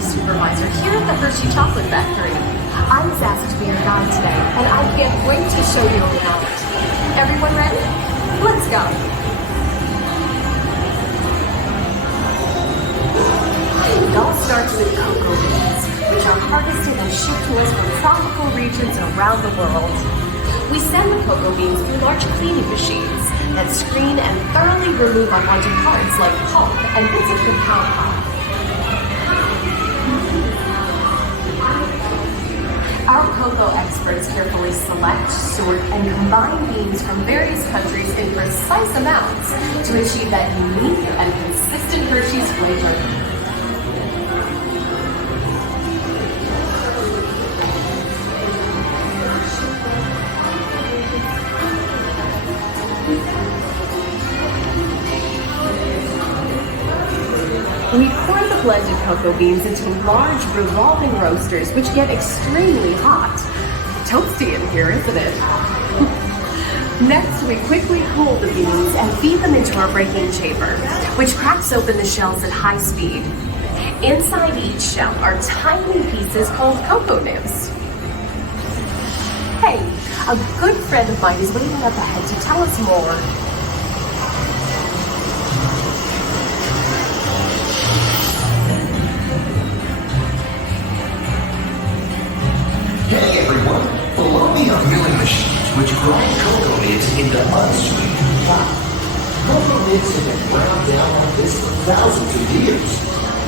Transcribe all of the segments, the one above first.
Supervisor here at the Hershey Chocolate Factory. I was asked to be your guide today, and I can't wait to show you around. Everyone ready? Let's go. It all starts with cocoa beans, which are harvested and shipped to us from tropical regions around the world. We send the cocoa beans through large cleaning machines that screen and thoroughly remove unwanted parts like pulp and bits of cacao powder. Our cocoa experts carefully select, sort, and combine beans from various countries in precise amounts to achieve that unique and consistent Hershey's flavor. We pour the blended cocoa beans into large revolving roasters, which get extremely hot. Toasty in here, isn't it? Next, we quickly cool the beans and feed them into our breaking chamber, which cracks open the shells at high speed. Inside each shell are tiny pieces called cocoa nibs. Hey, a good friend of mine is waiting up ahead to tell us more. Hey everyone, below me are milling machines which grind cocoa nibs into unsweet chocolate. Cocoa nibs have been ground down like this for thousands of years.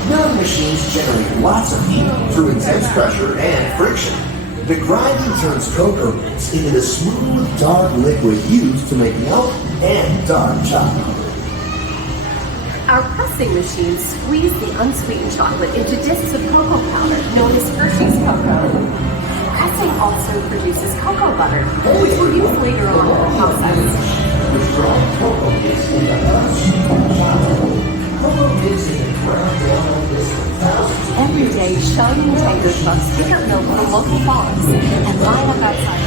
Milling machines generate lots of heat through intense pressure and friction. The grinding turns cocoa nibs into the smooth, dark liquid used to make milk and dark chocolate. Our pressing machines squeeze the unsweetened chocolate into discs of cocoa powder known as Hershey's cocoa. Pressing also produces cocoa butter, which we'll use later on in the process. Which grind cocoa nibs into unsweet chocolate. Cocoa nibs have been ground down like this for thousands of Every years. day, shining tankers trucks pick up milk from local farms and line up outside.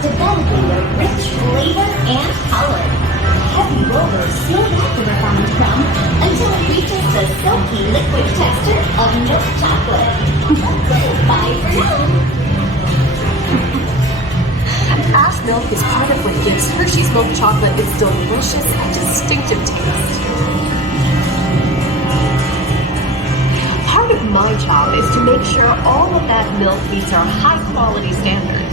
Developing their rich flavor and color. Heavy rollers smooth out the refined crumb until it reaches the silky liquid texture of milk chocolate. Bye for now. Ash milk is part of what gives Hershey's milk chocolate its delicious and distinctive taste. Part of my job is to make sure all of that milk meets our high-quality standards.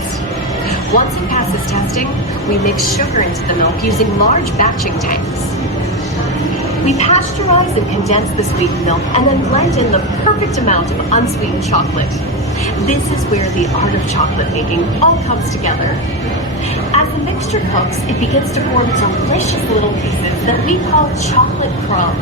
Once it passes testing, we mix sugar into the milk using large batching tanks. We pasteurize and condense the sweetened milk and then blend in the perfect amount of unsweetened chocolate. This is where the art of chocolate making all comes together. As the mixture cooks, it begins to form delicious little pieces that we call chocolate crumb.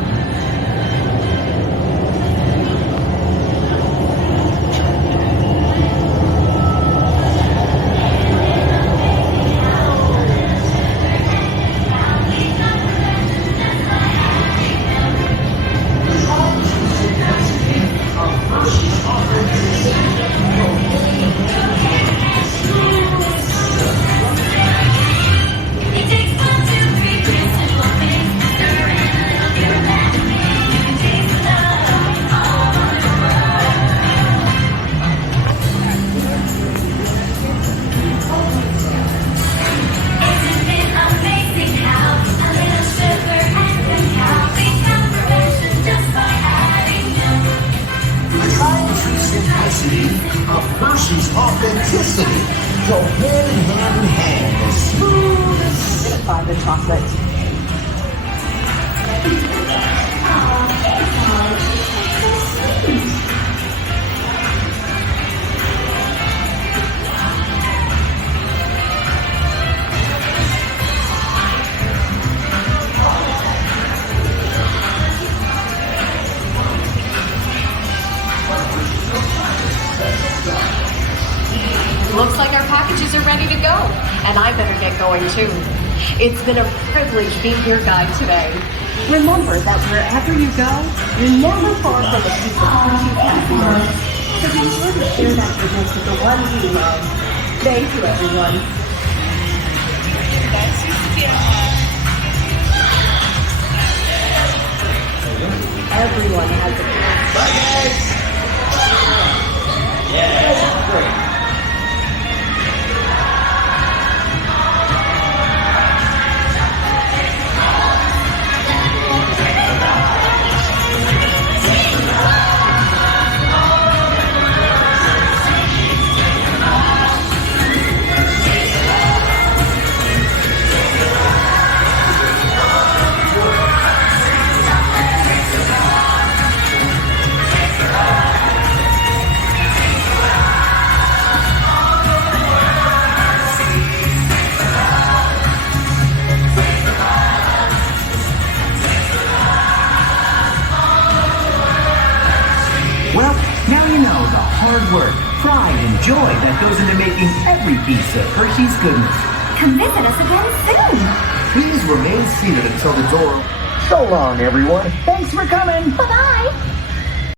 chocolate. Looks like our packages are ready to go, and I better get going too. It's been a privilege being your guide today. Remember that wherever you go, you're never far from a piece of Hershey Chocolate. So be sure to share that goodness with the ones you love. Thank you, everyone. Everyone has a chance. Bye, guys. Yeah, that's great. Well, now you know the hard work, pride, and joy that goes into making every piece of Hershey's goodness. Come visit us again soon. Please remain seated until the door. So long, everyone. Thanks for coming. Bye-bye.